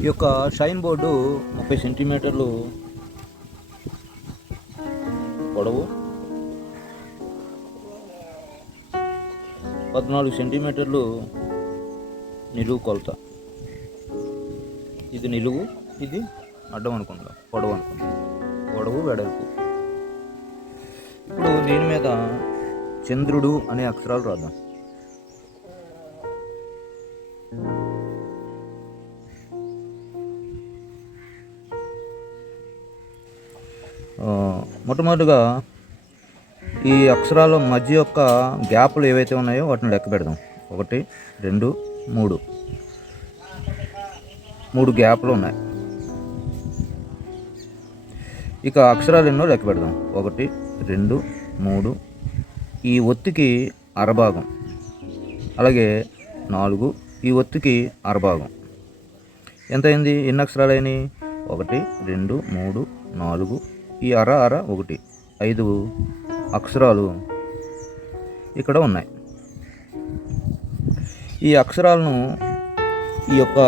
ఈ యొక్క shine board ముప్పై సెంటీమీటర్లు పొడవు. పద్నాలుగు సెంటీమీటర్లు నిలువు కొలత. ఇది నిలువు ఇది అడ్డం అనుకుందాం పొడవు అనుకుందాం పొడవు వెడల్పు. ఇప్పుడు దీని మీద చంద్రుడు అనే అక్షరాలు రాద్దాం. మొట్టమొదటిగా ఈ అక్షరాల మధ్య యొక్క గ్యాప్లు ఏవైతే ఉన్నాయో వాటిని లెక్క పెడదాం. ఒకటి రెండు మూడు. మూడు గ్యాప్లు ఉన్నాయి. ఇక అక్షరాలు ఎన్నో లెక్క పెడదాం. ఒకటి రెండు మూడు. ఈ ఒత్తికి అరభాగం. అలాగే నాలుగు ఈ ఒత్తికి అరభాగం. ఎంత అయింది ఎన్ని అక్షరాలు అయినాయి? ఒకటి రెండు మూడు నాలుగు ఈ అర అర ఒకటి ఐదు అక్షరాలు ఇక్కడ ఉన్నాయి. ఈ అక్షరాలను ఈ యొక్క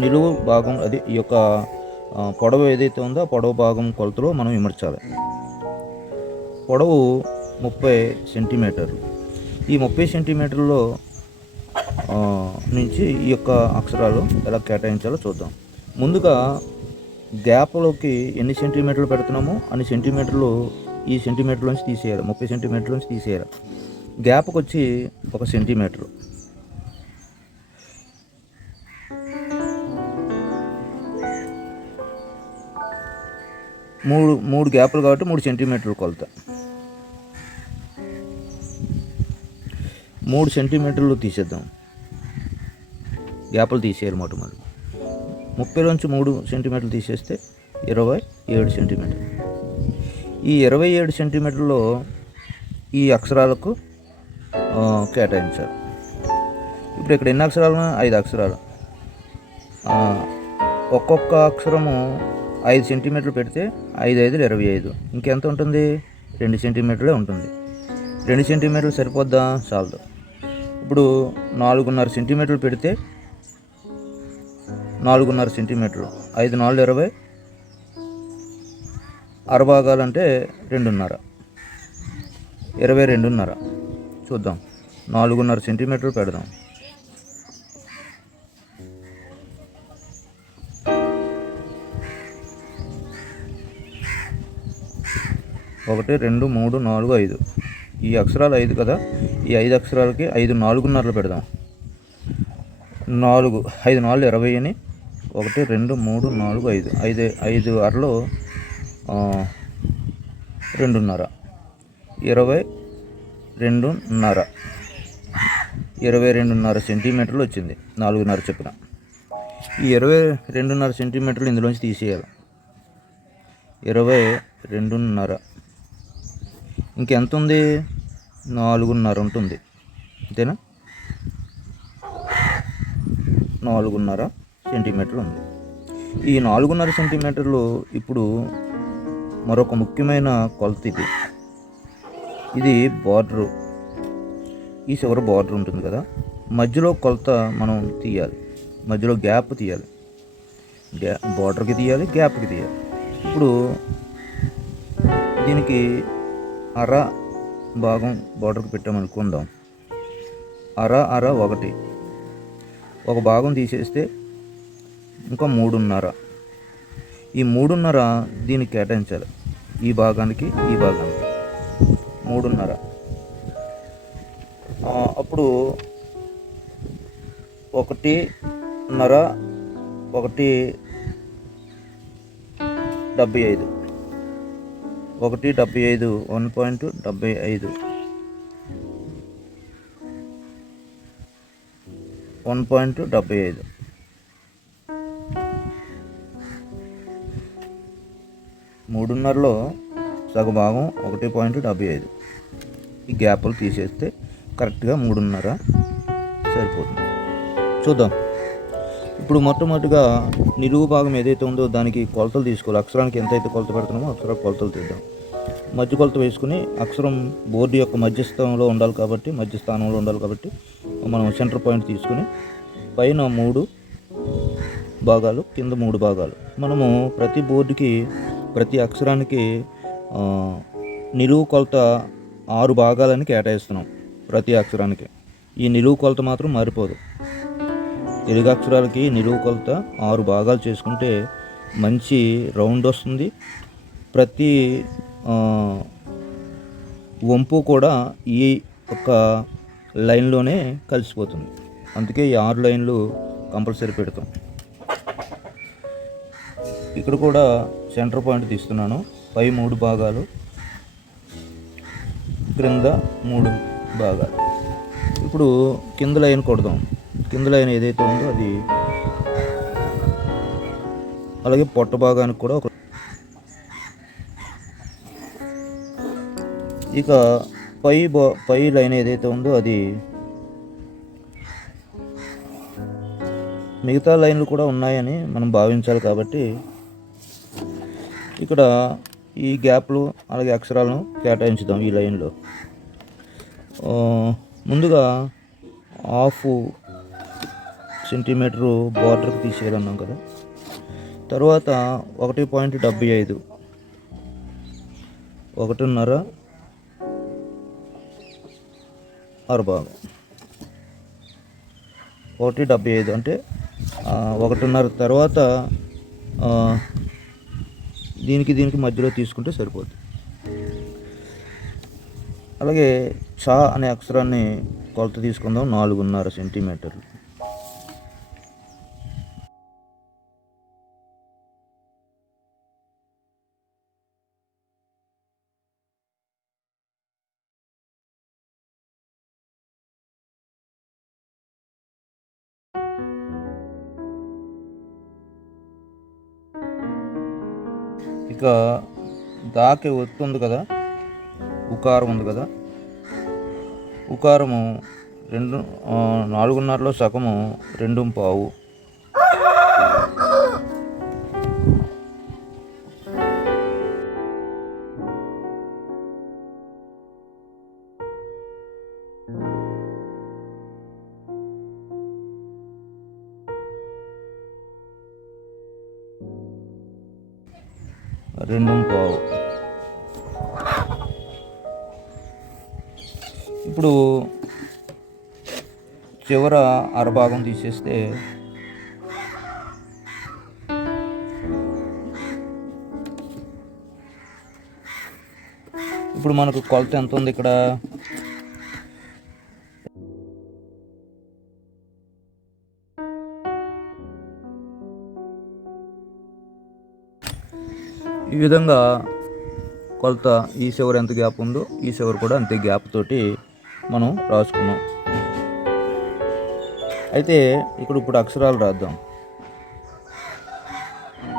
నిలువు భాగం అది ఈ యొక్క పొడవు ఏదైతే ఉందో ఆ పొడవు భాగం కొలతలో మనం ఇమర్చాలి పొడవు ముప్పై సెంటీమీటర్లు. ఈ ముప్పై సెంటీమీటర్లో నుంచి ఈ యొక్క అక్షరాలు ఎలా కేటాయించాలో చూద్దాం. ముందుగా గ్యాప్లోకి ఎన్ని సెంటీమీటర్లు పెడుతున్నామో అన్ని సెంటీమీటర్లు ఈ సెంటీమీటర్ నుంచి తీసేయాలి. ముప్పై సెంటీమీటర్ నుంచి తీసేయాలి. గ్యాప్కి వచ్చి ఒక సెంటీమీటర్. మూడు మూడు గ్యాపులు కాబట్టి మూడు సెంటీమీటర్లు కొలత. మూడు సెంటీమీటర్లు తీసేద్దాం. గ్యాపులు తీసేయాలి మొట్టమొదటి. ముప్పై నుంచి మూడు సెంటీమీటర్లు తీసేస్తే ఇరవై ఏడు సెంటీమీటర్లు. ఈ ఇరవై ఏడు సెంటీమీటర్లో ఈ అక్షరాలకు కేటాయించాలి ఇప్పుడు ఇక్కడ ఎన్ని అక్షరాలు? ఐదు అక్షరాలు. ఒక్కొక్క అక్షరము ఐదు సెంటీమీటర్లు పెడితే ఐదు ఐదులు ఇరవై ఐదు. ఇంకెంత ఉంటుంది? రెండు సెంటీమీటర్లే ఉంటుంది. రెండు సెంటీమీటర్లు సరిపోద్దా? చాలదు. ఇప్పుడు నాలుగున్నర సెంటీమీటర్లు పెడితే నాలుగున్నర సెంటీమీటర్లు ఐదు నాలుగు ఇరవై అరభాగాలంటే రెండున్నర. ఇరవై రెండున్నర. చూద్దాం. నాలుగున్నర సెంటీమీటర్ పెడదాం. ఒకటి రెండు మూడు నాలుగు ఐదు. ఈ అక్షరాలు ఐదు కదా? ఈ ఐదు అక్షరాలకి ఐదు నాలుగున్నరలు పెడదాం. నాలుగు ఐదు నాలుగు ఇరవై అని ఒకటి రెండు మూడు నాలుగు ఐదు. ఐదు ఐదు అరలు రెండున్నర. ఇరవై రెండున్నర. ఇరవై రెండున్నర సెంటీమీటర్లు వచ్చింది. నాలుగున్నర చెప్పిన. ఈ ఇరవై రెండున్నర సెంటీమీటర్లు ఇందులోంచి తీసేయాలి. ఇరవై రెండున్నర. ఇంకెంత ఉంది నాలుగున్నర ఉంటుంది. అంతేనా? నాలుగున్నర. సెంటీమీటర్ ఉంది ఈ నాలుగున్నర సెంటీమీటర్లు ఇప్పుడు మరొక ముఖ్యమైన కొలత ఇది ఇది బార్డరు. ఈ చివర బార్డర్ ఉంటుంది కదా. మధ్యలో కొలత మనం తీయాలి. మధ్యలో గ్యాప్ తీయాలి. గ్యా బార్డర్కి తీయాలి గ్యాప్కి తీయాలి. ఇప్పుడు దీనికి అర భాగం బార్డర్కి పెట్టామనుకుందాం అర అర ఒకటి. ఒక భాగం తీసేస్తే ఇంకా మూడున్నర. ఈ మూడున్నర దీన్ని కేటాయించాలి. ఈ భాగానికి ఈ భాగానికి. మూడున్నర. అప్పుడు ఒకటిన్నర ఒకటి డెబ్బై ఐదు. ఒకటి డెబ్బై ఐదు వన్ పాయింట్ డెబ్బై ఐదు. వన్ పాయింట్ డెబ్బై ఐదు. మూడున్నరలో సగ భాగం ఒకటి పాయింట్ డెబ్బై ఐదు. ఈ గ్యాప్లు తీసేస్తే కరెక్ట్గా మూడున్నర సరిపోతుంది. చూద్దాం. ఇప్పుడు మొట్టమొదటిగా నిలువు భాగం ఏదైతే ఉందో దానికి కొలతలు తీసుకోవాలి. అక్షరానికి ఎంతైతే కొలత పెడుతున్నామో అక్షర కొలతలు తీద్దాం. మధ్య కొలత వేసుకుని అక్షరం బోర్డు యొక్క మధ్యస్థానంలో ఉండాలి కాబట్టి మధ్యస్థానంలో ఉండాలి కాబట్టి మనం సెంటర్ పాయింట్ తీసుకుని పైన మూడు భాగాలు కింద మూడు భాగాలు. మనము ప్రతి బోర్డుకి ప్రతి అక్షరానికి నిలువు కొలత ఆరు భాగాలని కేటాయిస్తున్నాం ప్రతి అక్షరానికి. ఈ నిలువు కొలత మాత్రం మారిపోదు. తెలుగు అక్షరాలకి నిలువు కొలత ఆరు భాగాలు చేసుకుంటే మంచి రౌండ్ వస్తుంది. ప్రతి వంపు కూడా ఈ ఒక లైన్లోనే కలిసిపోతుంది. అందుకే ఈ ఆరు లైన్లు కంపల్సరీ పెడతాం. ఇక్కడ కూడా సెంటర్ పాయింట్ తీస్తున్నాను. పై మూడు భాగాలు. క్రింద మూడు భాగాలు. ఇప్పుడు కింద లైన్ కొడదాం. కింద లైన్ ఏదైతే ఉందో అది అలాగే పొట్ట భాగానికి కూడా ఒక ఇక పై బా పై లైన్ ఏదైతే ఉందో అది మిగతా లైన్లు కూడా ఉన్నాయని మనం భావించాలి కాబట్టి ఇక్కడ ఈ గ్యాప్లు అలాగే అక్షరాలను కేటాయించుదాం ఈ లైన్లో. ముందుగా హాఫ్ సెంటీమీటరు బార్డర్కి తీసేయాలన్నాం కదా. తర్వాత ఒకటి పాయింట్ డెబ్బై ఐదు ఒకటిన్నర అరభాగం ఒకటి డెబ్బై ఐదు అంటే ఒకటిన్నర తర్వాత దీనికి దీనికి మధ్యలో తీసుకుంటే సరిపోతుంది అలాగే చా అనే అక్షరాన్ని కొలత తీసుకుందాం నాలుగున్నర సెంటీమీటర్లు. ఇంకా దాకి వస్తుంది కదా? ఉకారం ఉంది కదా? ఉకారము రెండు నాలుగున్నరలో సగము రెండు పావు. ఇప్పుడు చివర అరభాగం తీసేస్తే ఇప్పుడు మనకు కొలత ఎంత ఉంది ఇక్కడ? ఈ విధంగా కొలత ఈ చివరి ఎంత గ్యాప్ ఉందో ఈ చివరి కూడా అంతే గ్యాప్ తోటి మనం రాసుకున్నాం. అయితే ఇక్కడ ఇప్పుడు అక్షరాలు రాద్దాం.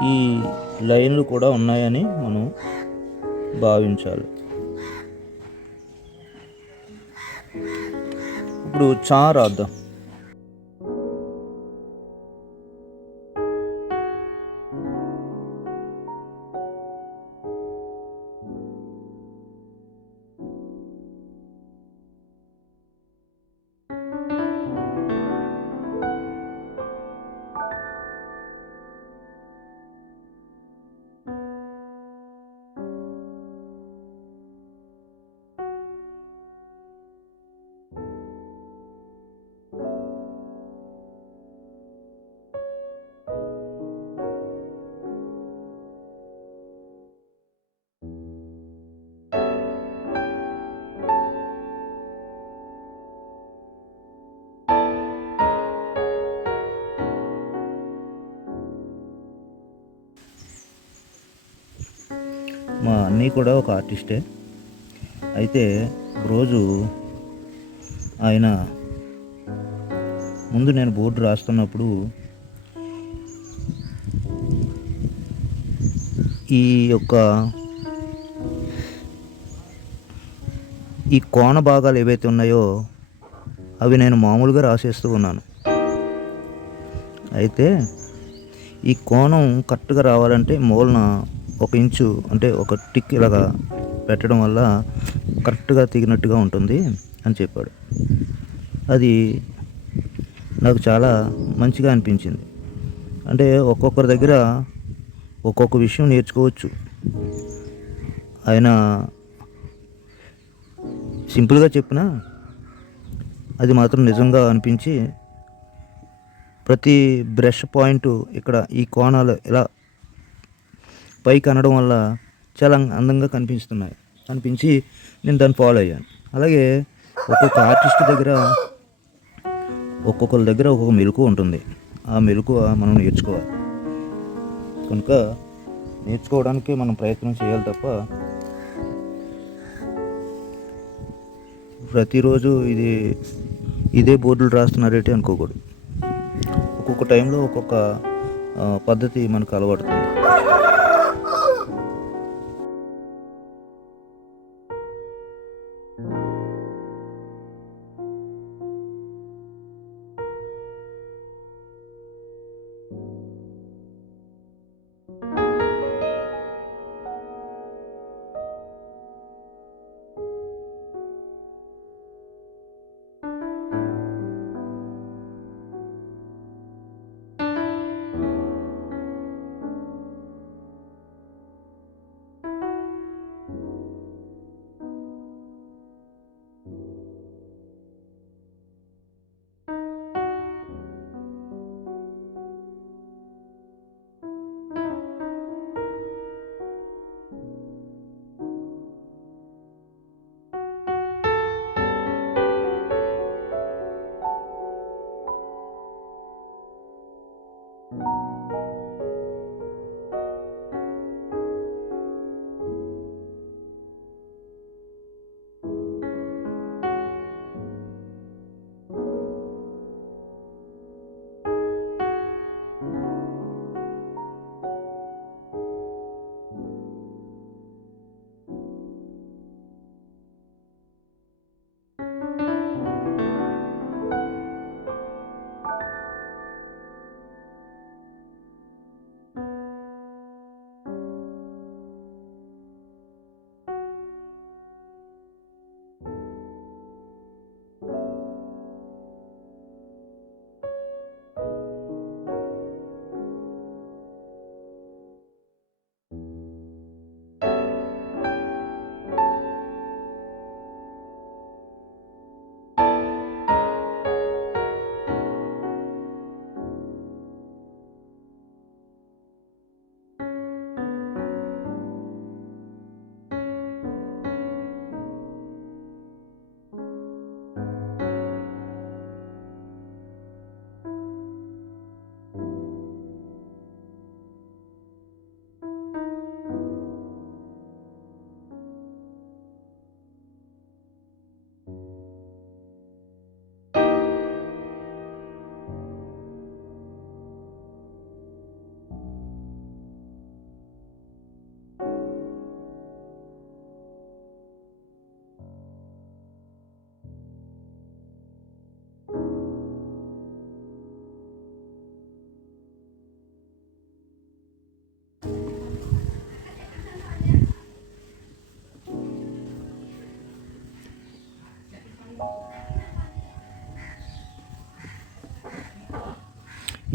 ఈ లైన్లు కూడా ఉన్నాయని మనం భావించాలి. ఇప్పుడు చా రాద్దాం. మా అన్నీ కూడా ఒక ఆర్టిస్టే. అయితే రోజు ఆయన ముందు నేను బోర్డు రాస్తున్నప్పుడు ఈ యొక్క ఈ కోణ భాగాలు ఏవైతే ఉన్నాయో అవి నేను మామూలుగా రాసేస్తూ ఉన్నాను. అయితే ఈ కోణం కరెక్ట్గా రావాలంటే మూలన ఒక ఇంచు అంటే ఒక టిక్ ఇలాగా పెట్టడం వల్ల కరెక్ట్గా తిగినట్టుగా ఉంటుంది అని చెప్పాడు. అది నాకు చాలా మంచిగా అనిపించింది. అంటే ఒక్కొక్కరి దగ్గర ఒక్కొక్క విషయం నేర్చుకోవచ్చు. ఆయన సింపుల్గా చెప్పిన అది మాత్రం నిజంగా అనిపించి ప్రతి బ్రష్ పాయింట్ ఇక్కడ ఈ కోణాలు ఇలా పైకి అనడం వల్ల చాలా అందంగా కనిపిస్తున్నాయి. అనిపించి నేను దాన్ని ఫాలో అయ్యాను. అలాగే ఒక్కొక్క ఆర్టిస్ట్ దగ్గర ఒక్కొక్కరి దగ్గర ఒక్కొక్క మెలకు ఉంటుంది. ఆ మెలకు మనం నేర్చుకోవాలి. కనుక నేర్చుకోవడానికి మనం ప్రయత్నం చేయాలి తప్ప ప్రతిరోజు ఇది ఇదే బోర్డులు రాస్తున్నారేంటి అనుకోకూడదు. ఒక్కొక్క టైంలో ఒక్కొక్క పద్ధతి మనకు అలవడుతుంది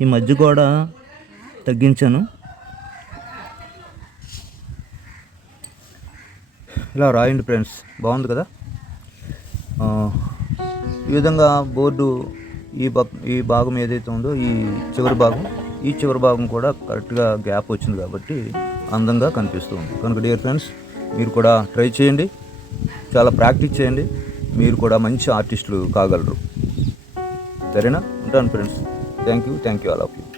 ఈ మధ్య కూడా తగ్గించాను. ఇలా రాయండి ఫ్రెండ్స్. బాగుంది కదా? ఈ విధంగా బోర్డు ఈ ఈ భాగం ఏదైతే ఉందో ఈ చివరి భాగం ఈ చివరి భాగం కూడా కరెక్ట్గా గ్యాప్ వచ్చింది కాబట్టి అందంగా కనిపిస్తుంది కనుక డియర్ ఫ్రెండ్స్ మీరు కూడా ట్రై చేయండి. చాలా ప్రాక్టీస్ చేయండి. మీరు కూడా మంచి ఆర్టిస్టులు కాగలరు. సరేనా? ఉంటాను friends. thank you thank you all of you.